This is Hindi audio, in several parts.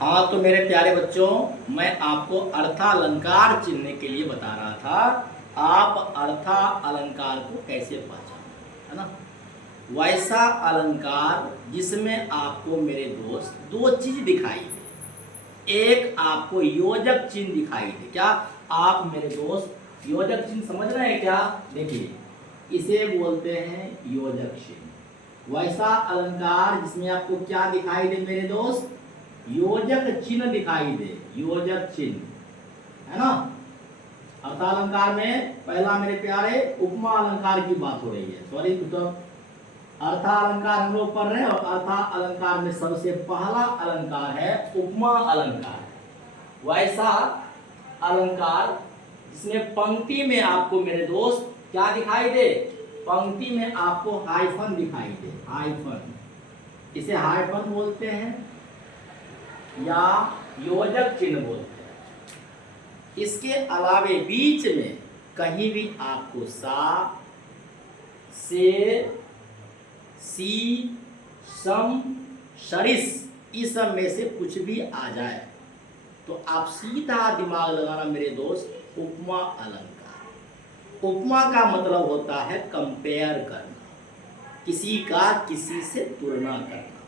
हाँ तो मेरे प्यारे बच्चों, मैं आपको अर्थालंकार चिन्हने के लिए बता रहा था आप अर्थालंकार को कैसे पहचानें, है ना। वैसा अलंकार जिसमें आपको मेरे दोस्त दो चीज दिखाई दे। एक आपको योजक चिन्ह दिखाई दे। क्या आप मेरे दोस्त योजक चिन्ह समझ रहे हैं क्या? देखिए, इसे बोलते हैं योजक चिन्ह। वैसा अलंकार जिसमें आपको क्या दिखाई दे मेरे दोस्त? योजक चिन्ह दिखाई दे, योजक चिन्ह, है ना। अर्थालंकार में पहला मेरे प्यारे उपमा अलंकार की बात हो रही है। सॉरी तो अर्थालंकार हम लोग पढ़ रहे हैं और अर्थालंकार में सबसे पहला अलंकार है उपमा अलंकार। वैसा अलंकार जिसमें पंक्ति में आपको मेरे दोस्त क्या दिखाई दे? पंक्ति में आपको हाइफन दिखाई दे, हाइफन। इसे हाइफन बोलते हैं या योजक चिन्ह बोलते हैं। इसके अलावे बीच में कहीं भी आपको सा, से, सी, सम, सरिस इस सब में से कुछ भी आ जाए तो आप सीधा दिमाग लगाना मेरे दोस्त, उपमा अलंकार। उपमा का मतलब होता है कंपेयर करना, किसी का किसी से तुलना करना।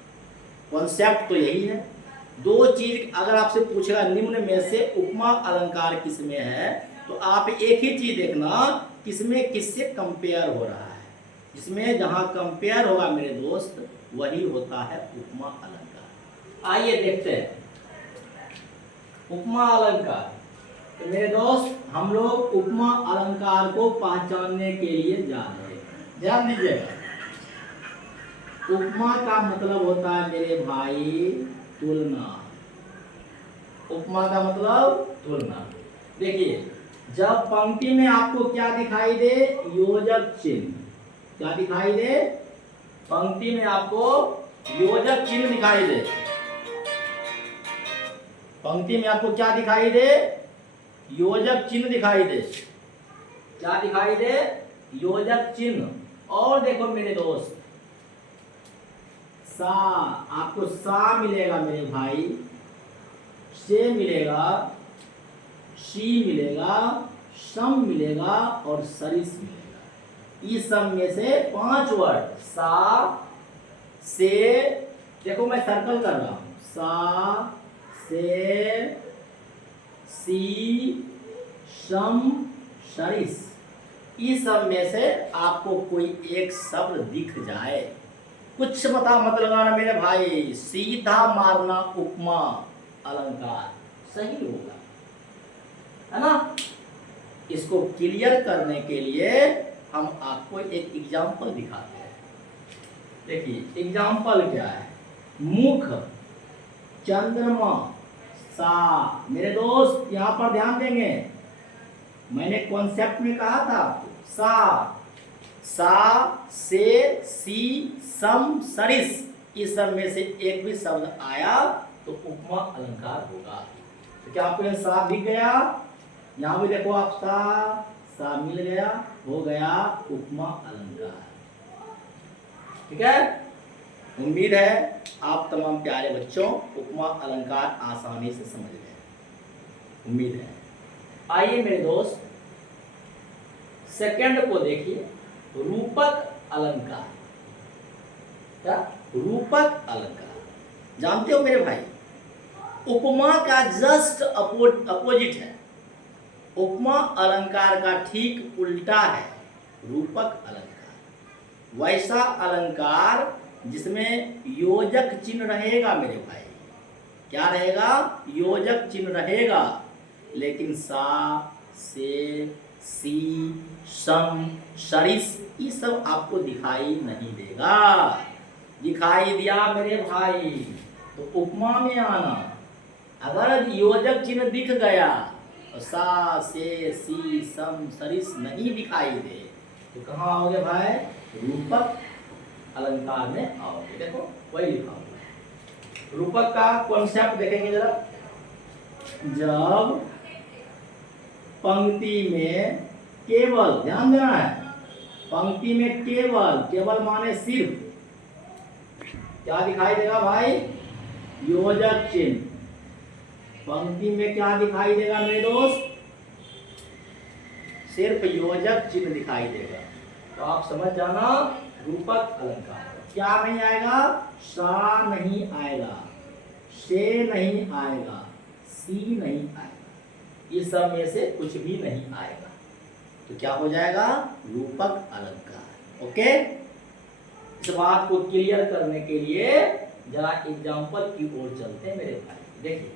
कॉन्सेप्ट तो यही है। दो चीज अगर आपसे पूछेगा निम्न में से उपमा अलंकार किसमें है, तो आप एक ही चीज देखना, किसमें किससे कंपेयर हो रहा है। जिसमें जहां कंपेयर होगा मेरे दोस्त वही होता है उपमा अलंकार। आइए देखते हैं उपमा अलंकार। तो मेरे दोस्त हम लोग उपमा अलंकार को पहचानने के लिए जा रहे हैं। ध्यान दीजिएगा, उपमा का मतलब होता है मेरे भाई तुलना। उपमा का मतलब तुलना। देखिए, जब पंक्ति में आपको क्या दिखाई दे? योजक चिन्ह। क्या दिखाई दे? पंक्ति में आपको योजक चिन्ह दिखाई दे। पंक्ति में आपको क्या दिखाई दे? योजक चिन्ह दिखाई दे। क्या दिखाई दे? योजक चिन्ह। और देखो मेरे दोस्त, सा, आपको सा मिलेगा मेरे भाई, से मिलेगा, सी मिलेगा, सम मिलेगा और सरिस मिलेगा। इस सब में से 5 वर्ड सा, से, देखो मैं सर्कल कर रहा हूं, सा, से, सी, सम, सरिस। इस सब में से आपको कोई एक शब्द दिख जाए, कुछ पता मत लगाना मेरे भाई, सीधा मारना उपमा अलंकार सही होगा, है ना। इसको क्लियर करने के लिए हम आपको एक एग्जांपल दिखाते हैं। देखिए एग्जांपल क्या है? मुख, चंद्रमा, सा। मेरे दोस्त यहां पर ध्यान देंगे, मैंने कॉन्सेप्ट में कहा था आपको, सा, से, सी, सम, सरिस। इस सब में से एक भी शब्द आया तो उपमा अलंकार होगा। तो क्या आपको यह सा दिख गया? यहां भी देखो आप, सा मिल गया, हो गया उपमा अलंकार। ठीक है, उम्मीद है आप तमाम प्यारे बच्चों उपमा अलंकार आसानी से समझ गए, उम्मीद है। आइए मेरे दोस्त सेकंड को देखिए, रूपक अलंकार। क्या? रूपक अलंकार। जानते हो मेरे भाई, उपमा का जस्ट अपोजिट है। उपमा अलंकार का ठीक उल्टा है रूपक अलंकार। वैसा अलंकार जिसमें योजक चिन्ह रहेगा मेरे भाई। क्या रहेगा? योजक चिन्ह रहेगा, लेकिन सा, से, सी, सम, सरिस ये सब आपको दिखाई नहीं देगा। दिखाई दिया मेरे भाई तो उपमा में आना। अगर योजक चिन्ह दिख गया और सा, से, सी, सम, सरिस नहीं दिखाई दे तो कहाँ आओगे भाई? रूपक अलंकार में आओगे। देखो वही लिखा हुआ है। रूपक का कॉन्सेप्ट देखेंगे जरा। जब पंक्ति में केवल, ध्यान देना है, पंक्ति में केवल, केवल माने सिर्फ, क्या दिखाई देगा भाई? योजक चिन्ह, पंक्ति में क्या दिखाई देगा मेरे दोस्त? सिर्फ योजक चिन्ह दिखाई देगा। तो आप समझ जाना रूपक अलंकार क्या नहीं आएगा? सा नहीं आएगा, से नहीं आएगा, सी नहीं आएगा, इस सब में से कुछ भी नहीं आएगा। तो क्या हो जाएगा? रूपक अलंकार। ओके, इस बात को क्लियर करने के लिए जरा एग्जाम्पल की ओर चलते हैं मेरे भाई। देखिए,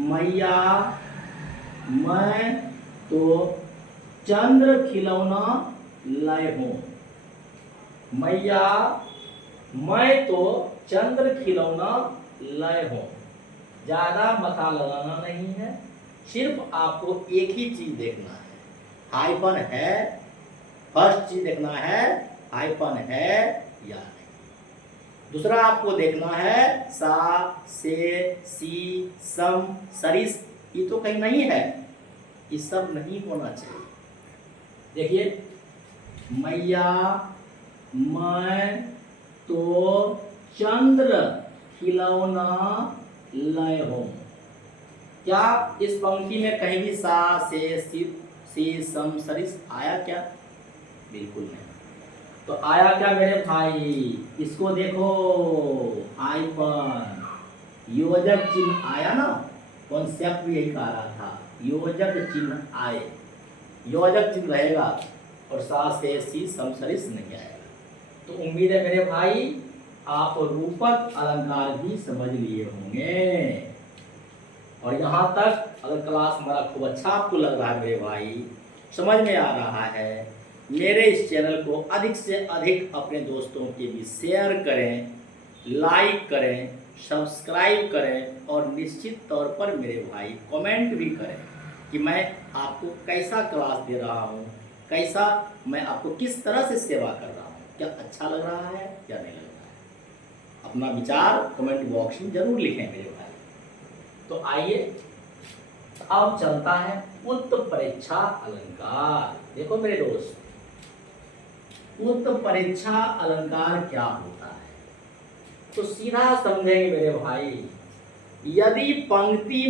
मैया मैं तो चंद्र खिलौना लाए हूं। मैया मैं तो चंद्र खिलौना लाए हूं। ज्यादा मथा लगाना नहीं है, सिर्फ आपको एक ही चीज देखना है, हाइफन है। फर्स्ट चीज देखना है हाइफन है या नहीं। दूसरा आपको देखना है सा, से, सी, सम, सरिस, ये तो कहीं नहीं है, ये सब नहीं होना चाहिए। देखिए, मैया मैं तो चंद्र खिलौना लय हो। क्या इस पंक्ति में कहीं भी सा, से, सी, सम, सरिस आया क्या? बिल्कुल नहीं। तो आया क्या मेरे भाई? इसको देखो, हाइफन, योजक चिन्ह आया ना। कॉन्सेप्ट भी यही कह रहा था, योजक चिन्ह आए, योजक चिन्ह रहेगा और सा, से, सी, सम, सरिस नहीं आएगा। तो उम्मीद है मेरे भाई आप रूपक अलंकार भी समझ लिए होंगे। और यहाँ तक अगर क्लास हमारा खूब अच्छा आपको लग रहा है मेरे भाई, समझ में आ रहा है, मेरे इस चैनल को अधिक से अधिक अपने दोस्तों के भी शेयर करें, लाइक करें, सब्सक्राइब करें और निश्चित तौर पर मेरे भाई कमेंट भी करें कि मैं आपको कैसा क्लास दे रहा हूँ, कैसा मैं आपको किस तरह से सेवा कर रहा हूँ, क्या अच्छा लग रहा है या नहीं लग रहा है। अपना विचार कमेंट बॉक्स में जरूर लिखें मेरे भाई। तो आइए अब चलता है उत्प्रेक्षा अलंकार। देखो मेरे दोस्त, उत्प्रेक्षा अलंकार क्या होता है तो सीधा समझेंगे मेरे भाई। यदि पंक्ति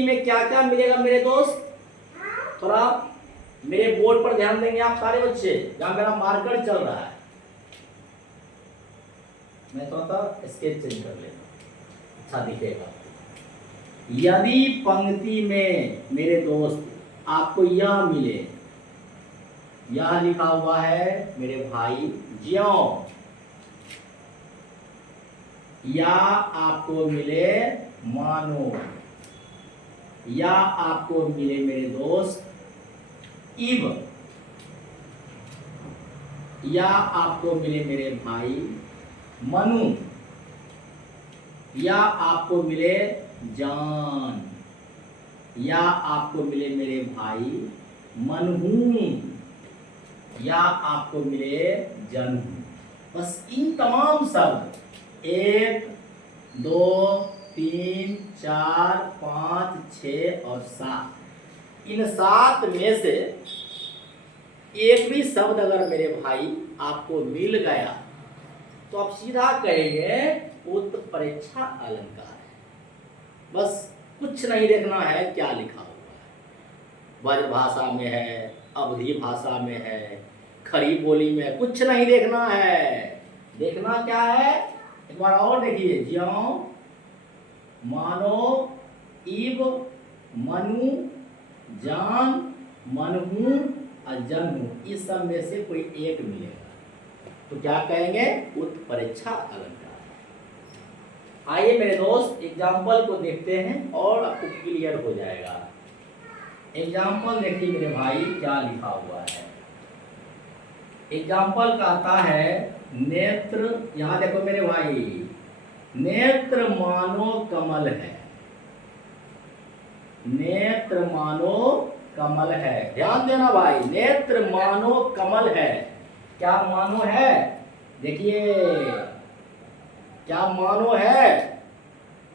में क्या क्या मिलेगा मेरे दोस्त, थोड़ा मेरे बोर्ड पर ध्यान देंगे आप सारे बच्चे, जहां मेरा मार्कर चल रहा है। मैं थोड़ा सा स्केच चेंज कर लेता हूं, अच्छा दिखेगा। यदि पंक्ति में मेरे दोस्त आपको यह मिले, यह लिखा हुआ है मेरे भाई ज्यों, या आपको मिले मानो, या आपको मिले मेरे दोस्त इव, या आपको मिले मेरे भाई मनु, या आपको मिले जान, या आपको मिले मेरे भाई मनहू, या आपको मिले जनहू। बस इन तमाम शब्द 1, 2, 3, 4, 5, 6 और 7, इन 7 में से एक भी शब्द अगर मेरे भाई आपको मिल गया तो आप सीधा कहेंगे उत्प्रेक्षा अलंकार है। बस कुछ नहीं देखना है क्या लिखा हुआ है, ब्रज भाषा में है, अवधी भाषा में है, खड़ी बोली में है, कुछ नहीं देखना है। देखना क्या है, एक बार और देखिए, ज्यों, मानो, इव, मनु, जान, मनहू और जनहू, इस सब में से कोई एक मिलेगा तो क्या कहेंगे? उत्प्रेक्षा अलंकार। आइए मेरे दोस्त एग्जाम्पल को देखते हैं और आपको क्लियर हो जाएगा। एग्जाम्पल देखिए मेरे भाई क्या लिखा हुआ है। एग्जाम्पल कहता है नेत्र, यहां देखो मेरे भाई, नेत्र मानो कमल है, नेत्र मानो कमल है। ध्यान देना भाई, नेत्र मानो कमल है। क्या मानो है? देखिए क्या मानो है,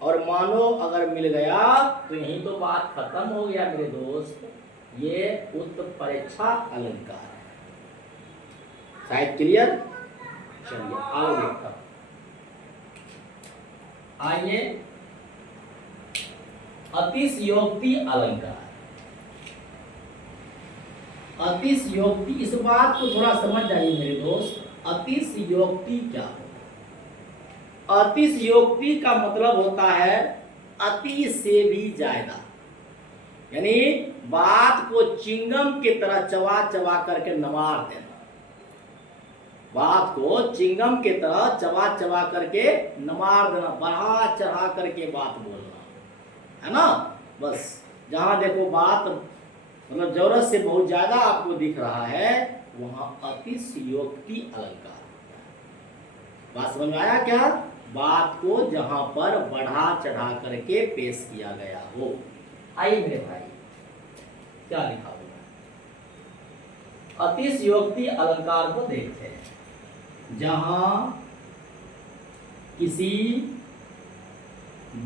और मानो अगर मिल गया तो यही तो बात खत्म हो गया मेरे दोस्त। ये उत्प्रेक्षा अलंकार है। शायद क्लियर? चलिए आगे देखता हूं। आइए, अतिशयोक्ति अलंकार। अतिशयोक्ति, इस बात को थोड़ा समझ जाइए मेरे दोस्त, अतिशयोक्ति क्या होता है? अतिशयोक्ति का मतलब होता है अति से भी ज्यादा, यानी बात को चिंगम की तरह चबा चबा करके नमार देना, बात को चिंगम की तरह चबा चबा करके नमार देना, बढ़ा चढ़ा करके बात बोलना, है ना। बस जहां देखो बात मतलब जरूरत से बहुत ज्यादा आपको दिख रहा है, वहां अतिशयोक्ति अलंकार होता है। बात समझ में आया क्या? बात को जहां पर बढ़ा चढ़ा करके पेश किया गया हो। आइए मेरे भाई, क्या लिखा हुआ है? अतिशयोक्ति अलंकार को देखते हैं। जहां किसी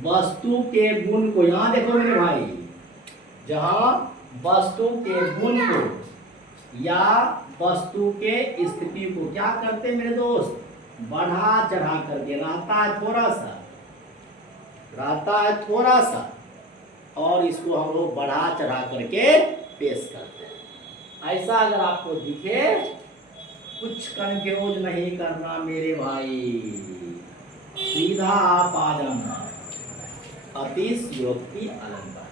वस्तु के गुण को, यहां देखो मेरे भाई, जहां वस्तु के गुण को या वस्तु के स्थिति को क्या करते मेरे दोस्त? बढ़ा चढ़ा करके, रहता है थोड़ा सा, रहता है थोड़ा सा, और इसको हम लोग बढ़ा चढ़ा करके पेश करते हैं। ऐसा अगर आपको दिखे, कुछ कंफ्यूज नहीं करना मेरे भाई, सीधा आप आ जाना। अतिशयोक्ति अलंकार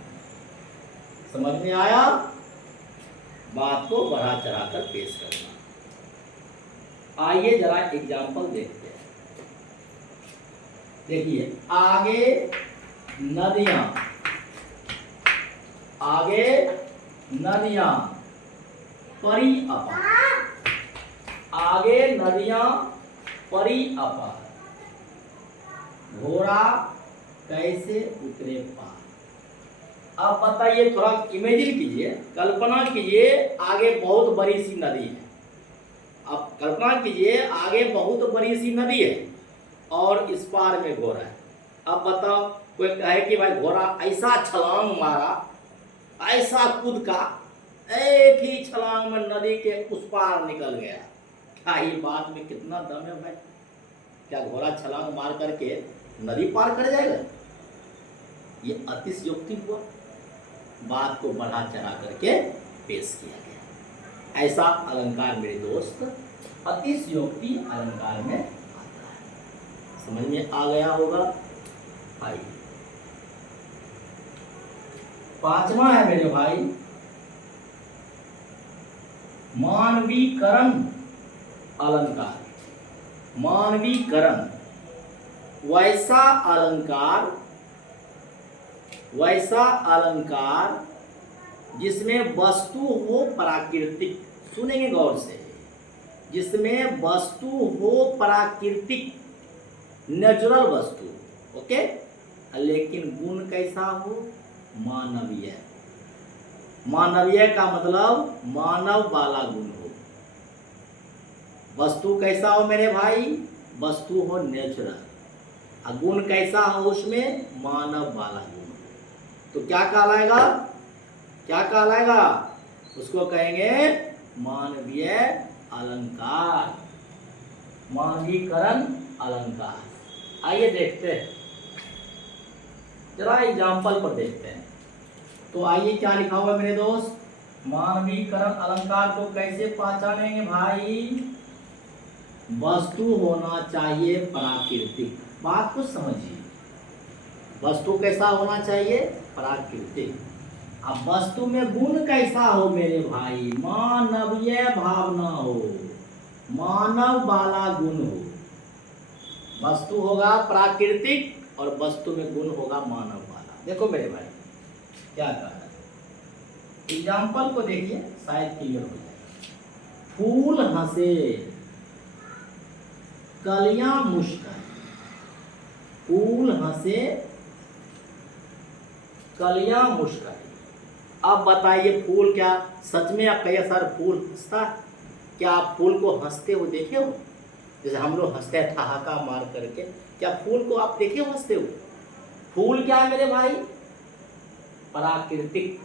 समझ में आया? बात को बढ़ा चढ़ा कर पेश करना। आइए जरा एग्जाम्पल देखते हैं। देखिए, आगे नदियां, आगे नदियां परी अपार, आगे नदियां परी अपार, घोड़ा कैसे उतरे पार। अब बताइए, थोड़ा इमेजिन कीजिए, कल्पना कीजिए, आगे बहुत बड़ी सी नदी है। अब कल्पना कीजिए, आगे बहुत बड़ी सी नदी है और इस पार में घोड़ा है। अब बताओ, कोई कहे कि भाई घोड़ा ऐसा छलांग मारा, ऐसा कूद का, एक ही छलांग में नदी के उस पार निकल गया। क्या ये बात में कितना दम है भाई? क्या घोड़ा छलांग मार करके नदी पार कर जाएगा? ये अतिशयोक्ति हुआ, बात को बढ़ा चढ़ा करके पेश किया गया। ऐसा अलंकार मेरे दोस्त अतिशयोक्ति अलंकार में आता है। समझ में आ गया होगा? आइए, पांचवा है मेरे भाई, मानवीकरण अलंकार। मानवीकरण, वैसा अलंकार, वैसा अलंकार जिसमें वस्तु हो प्राकृतिक, सुनेंगे गौर से, जिसमें वस्तु हो प्राकृतिक, नेचुरल वस्तु, ओके, लेकिन गुण कैसा हो? मानवीय। मानवीय का मतलब मानव वाला गुण हो। वस्तु कैसा हो मेरे भाई? वस्तु हो नेचुरल, और गुण कैसा हो उसमें? मानव वाला गुण। तो क्या कहलाएगा? क्या कहलाएगा? उसको कहेंगे मानवीय अलंकार, मानवीकरण अलंकार। आइए देखते हैं, जरा एग्जाम्पल पर देखते हैं। तो आइए, क्या लिखा हुआ है मेरे दोस्त? मानवीकरण अलंकार को कैसे पहचानेंगे भाई? वस्तु होना चाहिए प्राकृतिक। बात को समझिए, वस्तु कैसा होना चाहिए? प्राकृतिक। अब वस्तु में गुण कैसा हो मेरे भाई? मानवीय भावना हो, मानव वाला गुण हो। वस्तु होगा प्राकृतिक और वस्तु में गुण होगा मानव वाला। देखो मेरे भाई, क्या कहा है? एग्जाम्पल को देखिए, शायद क्लियर हो जाए। फूल हंसे, कलियां मुस्काए। फूल हंसे, कलियां मुस्काई। अब बताइए, फूल क्या सच में आप कहिए सर फूल हंसता? क्या आप फूल को हंसते हुए देखे हो? जैसे हम लोग हंसते हैं ठहाका मार करके, क्या फूल को आप देखे हो हंसते हुए? फूल क्या है मेरे भाई? प्राकृतिक।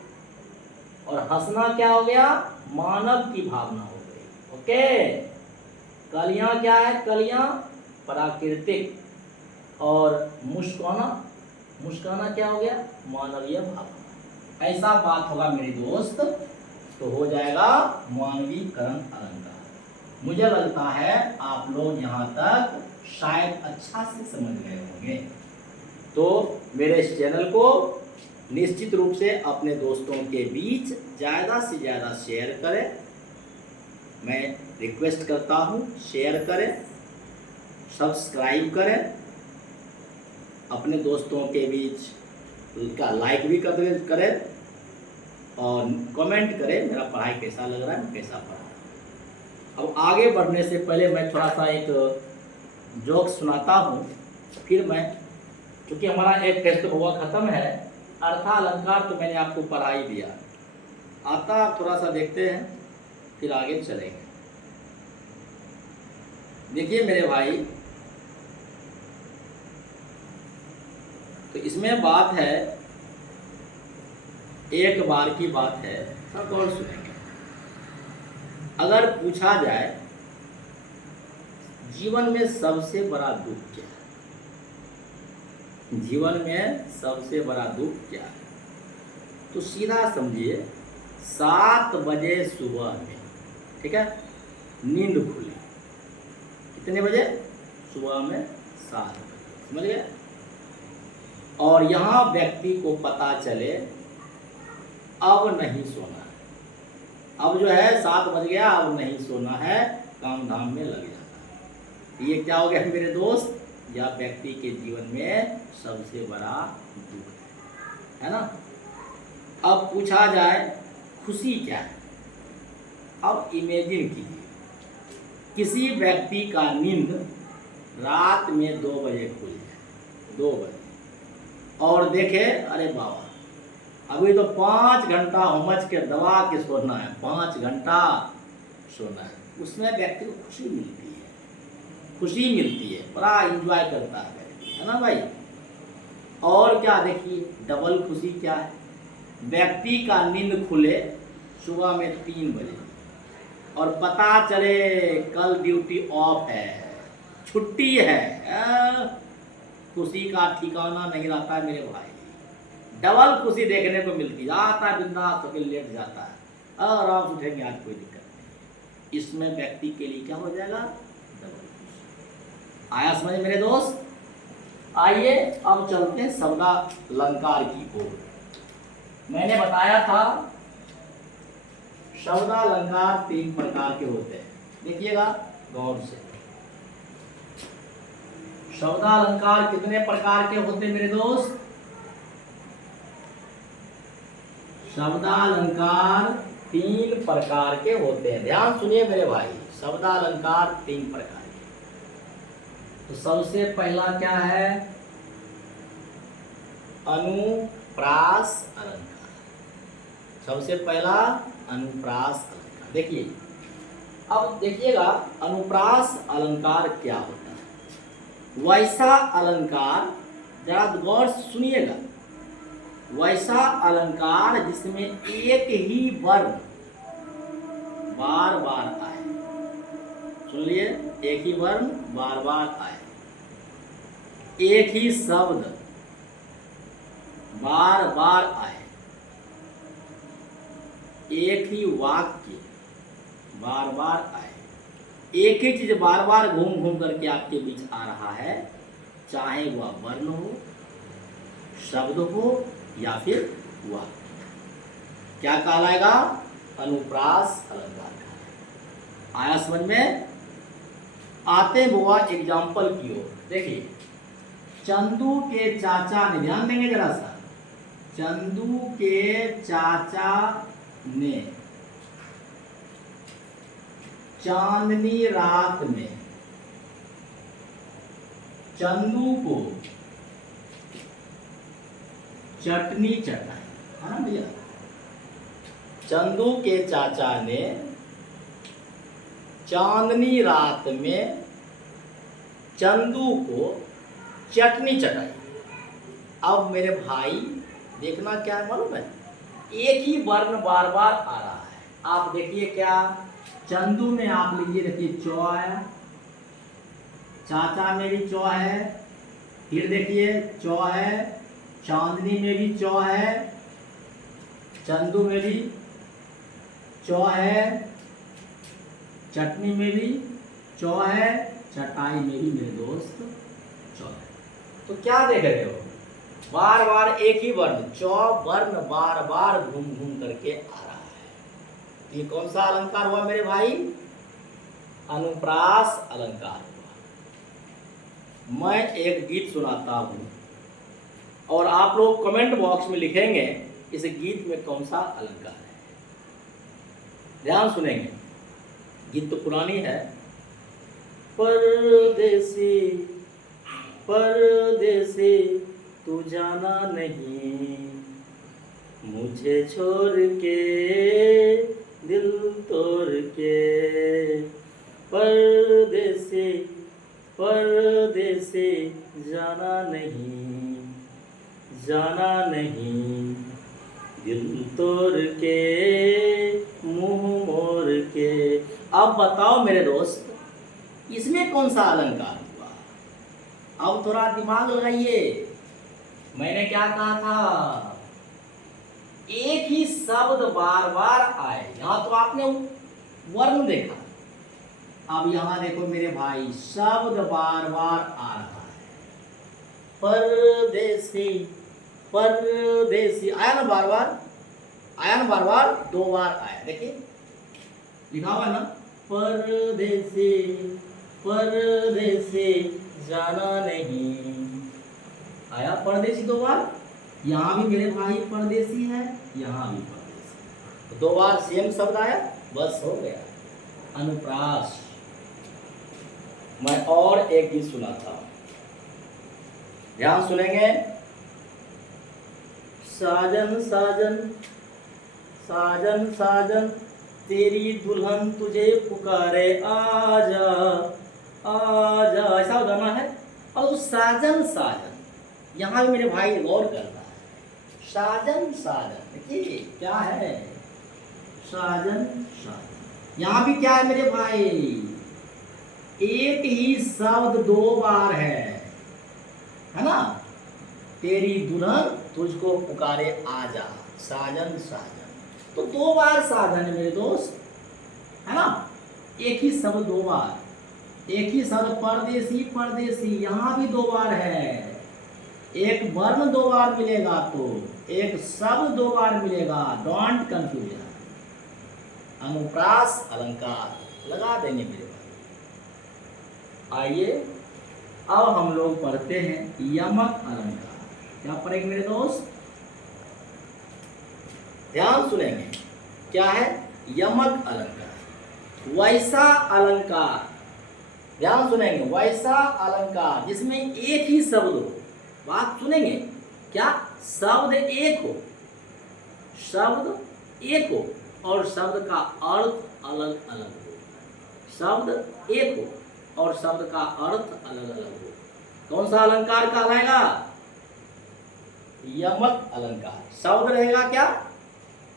और हंसना क्या हो गया? मानव की भावना हो गई। ओके, कलियां क्या है? कलियां प्राकृतिक। और मुस्काना, मुस्काना क्या हो गया? मानवीय भावना। ऐसा बात होगा मेरे दोस्त तो हो जाएगा मानवीकरण अलंकार। मुझे लगता है आप लोग यहाँ तक शायद अच्छा से समझ गए होंगे। तो मेरे इस चैनल को निश्चित रूप से अपने दोस्तों के बीच ज़्यादा से ज़्यादा शेयर करें। मैं रिक्वेस्ट करता हूँ, शेयर करें, सब्सक्राइब करें, अपने दोस्तों के बीच उनका लाइक भी करें और कमेंट करें मेरा पढ़ाई कैसा लग रहा है, कैसा पढ़ा। अब आगे बढ़ने से पहले मैं थोड़ा सा एक जोक सुनाता हूँ, फिर मैं, क्योंकि हमारा एक टेस्ट हुआ ख़त्म है, अर्थालंकार तो मैंने आपको पढ़ा ही दिया, आता थोड़ा सा देखते हैं फिर आगे चलेंगे। देखिए मेरे भाई, तो इसमें बात है, एक बार की बात है, सब और सुनेंगे। अगर पूछा जाए जीवन में सबसे बड़ा दुख क्या है, जीवन में सबसे बड़ा दुख क्या है, तो सीधा समझिए 7 बजे सुबह में, ठीक है, नींद खुली। कितने बजे? सुबह में 7 बजे, समझ गए? और यहाँ व्यक्ति को पता चले अब नहीं सोना है, अब जो है 7 बज गया, अब नहीं सोना है, काम धाम में लग जाता है। ये क्या हो गया मेरे दोस्त? यह व्यक्ति के जीवन में सबसे बड़ा दुख है ना। अब पूछा जाए खुशी क्या है, अब इमेजिन कीजिए किसी व्यक्ति का नींद रात में 2 बजे खुल जाए, 2 बजे, और देखे अरे बाबा अभी तो 5 घंटा उमच के दबा के सोना है, 5 घंटा सोना है, उसमें व्यक्ति को खुशी मिलती है, खुशी मिलती है, बड़ा एंजॉय करता है ना भाई। और क्या देखिए डबल खुशी क्या है, व्यक्ति का नींद खुले सुबह में 3 बजे और पता चले कल ड्यूटी ऑफ है, छुट्टी है, खुशी का ठिकाना नहीं रहता है मेरे भाई। डबल खुशी देखने को मिलती, आता है बिंदास होकर लेट जाता है, आराम से उठेंगे, आज कोई दिक्कत नहीं। इसमें व्यक्ति के लिए क्या हो जाएगा? डबल खुशी। आया समझ मेरे दोस्त? आइए अब चलते हैं शब्दालंकार की ओर। मैंने बताया था शब्दालंकार 3 प्रकार के होते हैं, देखिएगा गौर से। शब्दालंकार कितने प्रकार के होते हैं मेरे दोस्त? शब्दालंकार 3 प्रकार के होते हैं, ध्यान सुनिए मेरे भाई। शब्दालंकार 3 प्रकार के। तो सबसे पहला क्या है? अनुप्रास अलंकार। सबसे पहला अनुप्रास अलंकार। देखिए अब देखिएगा अनुप्रास अलंकार क्या होता है। वैसा अलंकार, जरा गौर से सुनिएगा, वैसा अलंकार जिसमें एक ही वर्ण बार बार आए, सुन लिए, एक ही वर्ण बार बार आए, एक ही शब्द बार बार आए, एक ही वाक्य बार बार आए, एक ही चीज बार बार घूम घूम करके आपके बीच आ रहा है, चाहे वह वर्ण हो, शब्द हो या फिर वाक्य, क्या कहलाएगा? अनुप्रास अलंकार का। आया समझ में? आते हुआ एग्जाम्पल की ओर देखिए। चंदू के चाचा ने, ध्यान देंगे जरा सा, चंदू के चाचा ने चांदनी रात में चंदू को चटनी चटाई, है ना भैया। चंदू के चाचा ने चांदनी रात में चंदू को चटनी चटाई। अब मेरे भाई देखना क्या है मालूम है? एक ही वर्ण बार बार आ रहा है। आप देखिए क्या चंदू में आप लीजिए, देखिए चौ आया। चाचा में भी चौ है। फिर देखिए चौ है। चांदनी में भी चौ है। चंदू में भी चौ है। चटनी में भी चौ है। चटाई में भी मेरे दोस्त चौ है। तो क्या देख रहे हो, बार बार एक ही वर्ण चौ वर्ण बार बार घूम घूम करके आ रहा है। ये कौन सा अलंकार हुआ मेरे भाई? अनुप्रास अलंकार हुआ। मैं एक गीत सुनाता हूं और आप लोग कमेंट बॉक्स में लिखेंगे इस गीत में कौन सा अलंकार है। ध्यान सुनेंगे, गीत तो पुरानी है। परदेसी परदेसी तू जाना नहीं, मुझे छोड़ के दिल तोड़ के। परदेसी परदेसी जाना नहीं, जाना नहीं, दिल तोड़ के मुंह मोड़ के। अब बताओ मेरे दोस्त, इसमें कौन सा अलंकार हुआ? अब थोड़ा दिमाग लगाइए। मैंने क्या कहा था? एक ही शब्द बार बार आए। यहां तो आपने वर्ण देखा, अब यहां देखो मेरे भाई, शब्द बार बार आ रहा है। परदेसी परदेसी आया ना बार बार, आया ना बार बार, दो बार आया। देखिए लिखा हुआ है ना, परदेसी परदेसी जाना नहीं। आया परदेसी दो बार। यहाँ भी मेरे भाई परदेसी है, यहाँ भी परदेसी, तो दो बार सेम शब्द आया, बस हो गया अनुप्रास। मैं और एक गीत सुनाता हूं, ध्यान सुनेंगे। साजन साजन साजन साजन तेरी दुल्हन तुझे पुकारे आजा आजा, ऐसा गाना है। और साजन साजन यहाँ भी मेरे भाई गौर करना है। साजन साजन देखिए क्या है, साजन साजन यहाँ भी क्या है मेरे भाई, एक ही शब्द दो बार है ना। तेरी दुल्हन तुझको पुकारे आजा, साजन साजन, तो दो बार साधन है मेरे दोस्त, है ना। एक ही शब्द दो बार, एक ही शब्द परदेसी परदेसी यहाँ भी दो बार है। एक वर्ण दो बार मिलेगा तो एक शब्द दो बार मिलेगा, डोंट कंफ्यूजन। अनुप्रास अलंकार लगा देंगे मेरे भाई। आइए अब हम लोग पढ़ते हैं यमक अलंकार। क्या पढ़ेंगे मेरे दोस्त? ध्यान सुनेंगे, क्या है यमक अलंकार। वैसा अलंकार, ध्यान सुनेंगे, वैसा अलंकार जिसमें एक ही शब्द हो। बात सुनेंगे, क्या शब्द एक हो, शब्द एक हो और शब्द का अर्थ अलग अलग हो। शब्द एक हो और शब्द का अर्थ अलग अलग हो। कौन सा अलंकार कहलाएगा? यमक अलंकार। शब्द रहेगा क्या?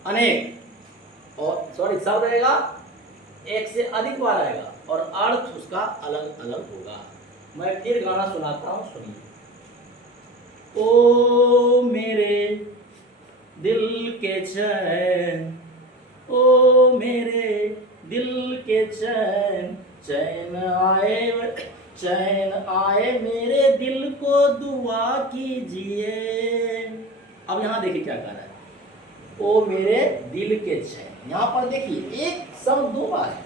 अनेक, और सॉरी शब्द रहेगा एक से अधिक बार आएगा और अर्थ उसका अलग अलग होगा। मैं फिर गाना सुनाता हूं, सुनिए। ओ मेरे दिल के चैन, ओ मेरे दिल के चैन, चैन आए मेरे दिल को दुआ कीजिए। अब यहां देखिए क्या कर रहा है, ओ मेरे दिल के चैन। यहां पर देखिए एक शब्द दो बार है,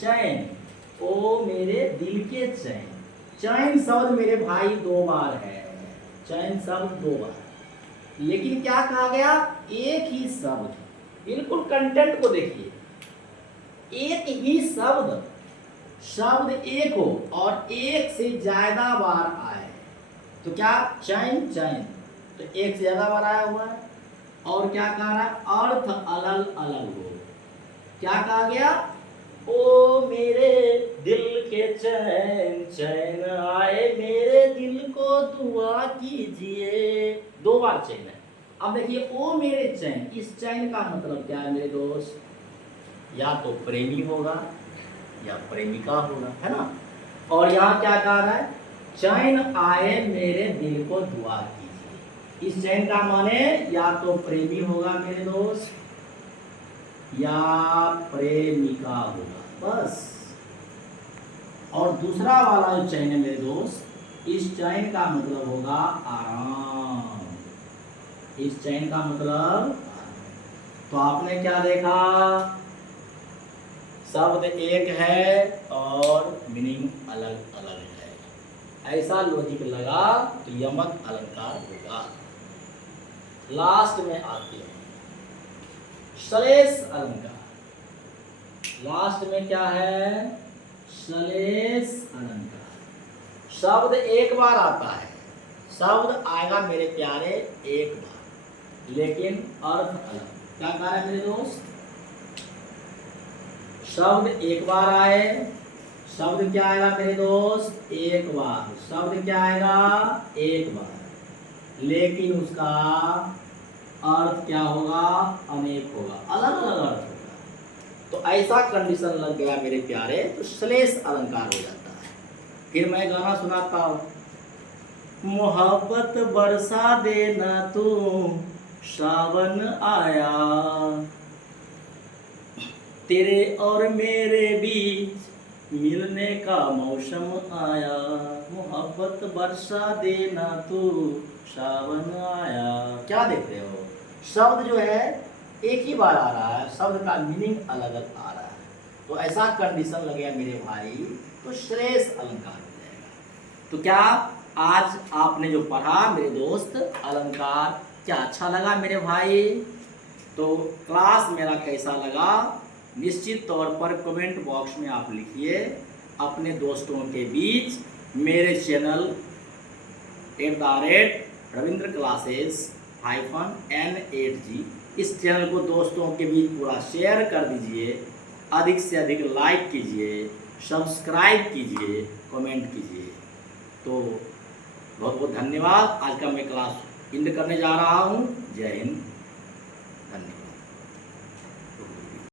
चैन, ओ मेरे दिल के चैन। चैन शब्द मेरे भाई दो बार है, चैन शब्द दो बार, लेकिन क्या कहा गया? एक ही शब्द। बिल्कुल कंटेंट को देखिए, एक ही शब्द, शब्द एक हो और एक से ज्यादा बार आए तो क्या? चैन चैन, तो एक से ज्यादा बार आया हुआ है। और क्या कह रहा है? अर्थ अलग अलग हो। क्या कहा गया? ओ मेरे दिल के चैन, चैन आए मेरे दिल को दुआ कीजिए। दो बार चैन है। अब देखिए ओ मेरे चैन, इस चैन का मतलब क्या है मेरे दोस्त? या तो प्रेमी होगा या प्रेमिका होगा, है ना। और यहाँ क्या कह रहा है, चैन आए मेरे दिल को दुआ कीजिए। इस चैन का माने या तो प्रेमी होगा मेरे दोस्त या प्रेमिका होगा, बस। और दूसरा वाला जो चैन है मेरे दोस्त, इस चैन का मतलब होगा आराम। इस चैन का मतलब, तो आपने क्या देखा, शब्द एक है और मीनिंग अलग अलग है। ऐसा लॉजिक लगा तो यमक अलंकार होगा। लास्ट में आते हैं श्लेष अलंकार। लास्ट में क्या है, श्लेष अलंकार। शब्द एक बार आता है, शब्द आएगा मेरे प्यारे एक बार, लेकिन अर्थ अलग। क्या कह रहा है मेरे दोस्त, शब्द एक बार आए, शब्द क्या आएगा मेरे दोस्त, एक बार। शब्द क्या आएगा, एक बार, लेकिन उसका अर्थ क्या होगा, अनेक होगा, अलग अलग अर्थ होगा। तो ऐसा कंडीशन लग गया मेरे प्यारे, तो श्लेष अलंकार हो जाता है। फिर मैं गाना सुनाता हूँ। मोहब्बत बरसा देना तू, सावन आया, तेरे और मेरे बीच मिलने का मौसम आया। मोहब्बत बरसा देना तू, सावन आया। क्या देख रहे हो, शब्द जो है एक ही बार आ रहा है, शब्द का मीनिंग अलग अलग आ रहा है। तो ऐसा कंडीशन लगे मेरे भाई, तो श्लेष अलंकार हो जाएगा। तो क्या आज आपने जो पढ़ा मेरे दोस्त अलंकार, क्या अच्छा लगा मेरे भाई? तो क्लास मेरा कैसा लगा निश्चित तौर पर कमेंट बॉक्स में आप लिखिए। अपने दोस्तों के बीच मेरे चैनल @रविंद्र क्लासेस -N8G इस चैनल को दोस्तों के बीच पूरा शेयर कर दीजिए। अधिक से अधिक लाइक कीजिए, सब्सक्राइब कीजिए, कमेंट कीजिए। तो बहुत बहुत धन्यवाद। आज का मैं क्लास एंड करने जा रहा हूँ। जय हिंद, धन्यवाद।